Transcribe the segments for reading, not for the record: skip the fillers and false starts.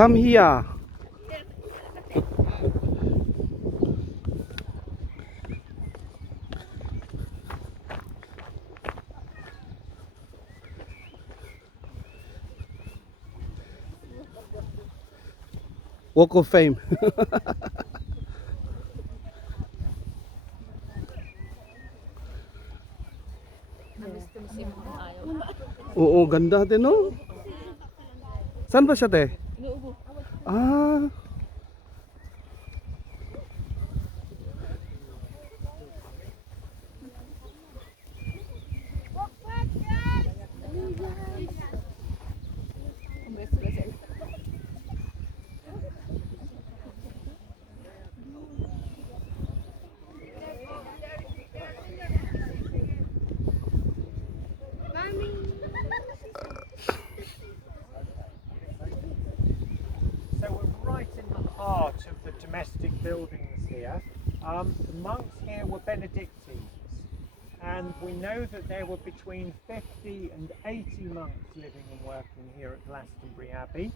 Come here. Walk of Fame. Oo, ganda din, no? Saan ba siya, te? Ah. So we're right in the heart of the domestic buildings here. The monks here were Benedictines, and we know that there were between 50 and 80 monks living and working here at Glastonbury Abbey,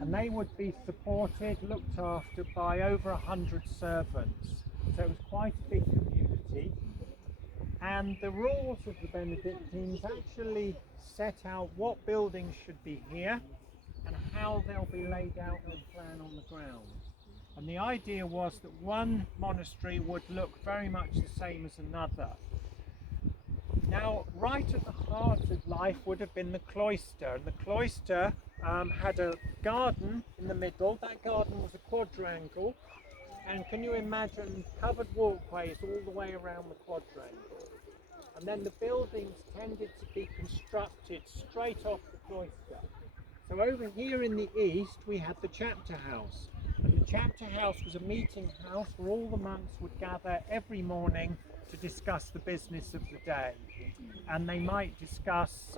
and they would be supported, looked after by over 100 servants. So it was quite a big community, and the rules of the Benedictines actually set out what buildings should be here and how they'll be laid out in a plan on the ground. And the idea was that one monastery would look very much the same as another. Now, right at the heart of life would have been the cloister, and the cloister had a garden in the middle. That garden was a quadrangle, and can you imagine covered walkways all the way around the quadrangle? And then the buildings tended to be constructed straight off the cloister. So over here in the east we had the chapter house, and the chapter house was a meeting house where all the monks would gather every morning to discuss the business of the day, and they might discuss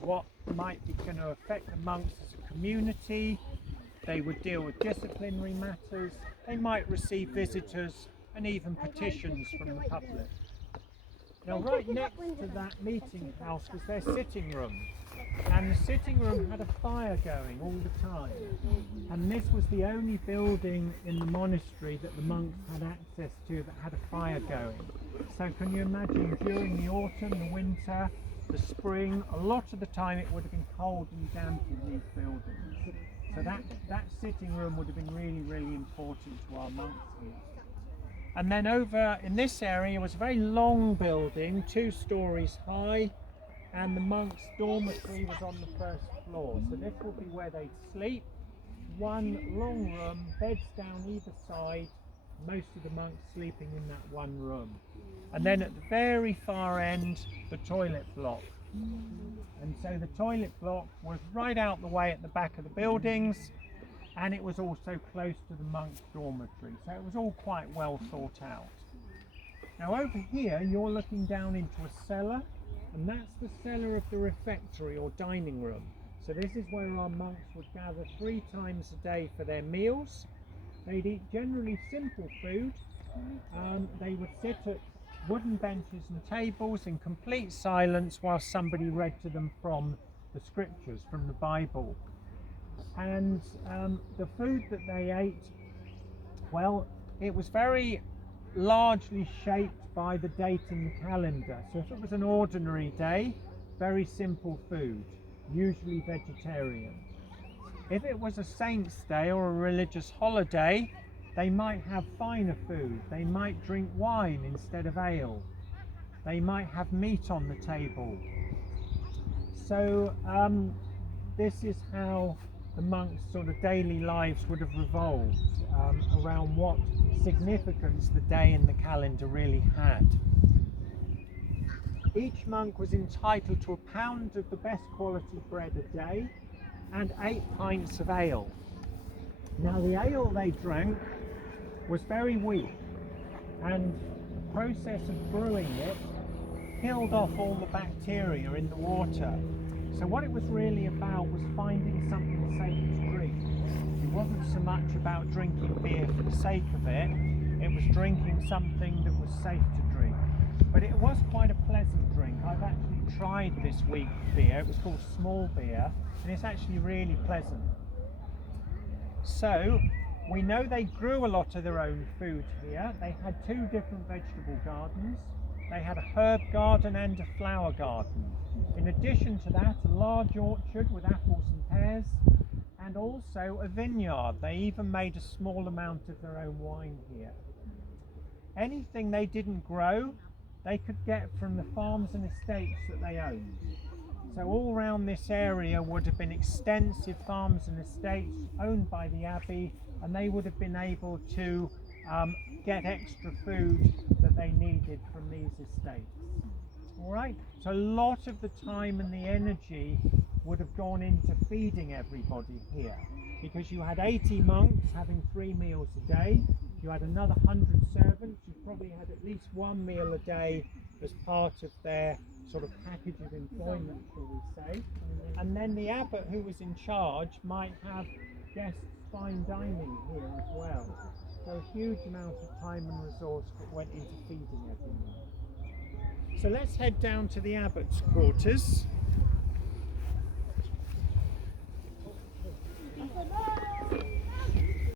what might be going to affect the monks as a community. They would deal with disciplinary matters, they might receive visitors and even petitions from the public. Now right next to that meeting house was their sitting room, and the sitting room had a fire going all the time, and this was the only building in the monastery that the monks had access to that had a fire going. So can you imagine, during the autumn, the winter, the spring, a lot of the time it would have been cold and damp in these buildings. So that sitting room would have been really, really important to our monks here. And then over in this area was a very long building, 2 stories high, and the monks' dormitory was on the first floor. So this will be where they'd sleep. One long room, beds down either side, most of the monks sleeping in that one room. And then at the very far end, the toilet block. And so the toilet block was right out the way at the back of the buildings, and it was also close to the monks' dormitory. So it was all quite well thought out. Now over here, you're looking down into a cellar, and that's the cellar of the refectory or dining room. So this is where our monks would gather 3 times a day for their meals. They'd eat generally simple food. They would sit at wooden benches and tables in complete silence while somebody read to them from the scriptures, from the Bible. And the food that they ate, well, it was very largely shaped by the date in the calendar. So if it was an ordinary day, very simple food, usually vegetarian. If it was a saint's day or a religious holiday, they might have finer food. They might drink wine instead of ale. They might have meat on the table. So this is how the monks' sort of daily lives would have revolved around what significance the day in the calendar really had. Each monk was entitled to a pound of the best quality bread a day and 8 pints of ale. Now the ale they drank was very weak, and the process of brewing it killed off all the bacteria in the water. So what it was really about was finding something safe to drink. It wasn't so much about drinking beer for the sake of it, it was drinking something that was safe to drink. But it was quite a pleasant drink. I've actually tried this weak beer. It was called small beer, and it's actually really pleasant. So we know they grew a lot of their own food here. They had 2 different vegetable gardens. They had a herb garden and a flower garden. In addition to that, a large orchard with apples and pears, and also a vineyard. They even made a small amount of their own wine here. Anything they didn't grow, they could get from the farms and estates that they owned. So all around this area would have been extensive farms and estates owned by the Abbey, and they would have been able to get extra food that they needed from these estates. All right, so a lot of the time and the energy would have gone into feeding everybody here, because you had 80 monks having 3 meals a day, you had another 100 servants who probably had at least 1 meal a day as part of their sort of package of employment, shall we say, and then the abbot who was in charge might have guests fine dining here as well. So a huge amount of time and resource that went into feeding everyone. So let's head down to the abbot's quarters.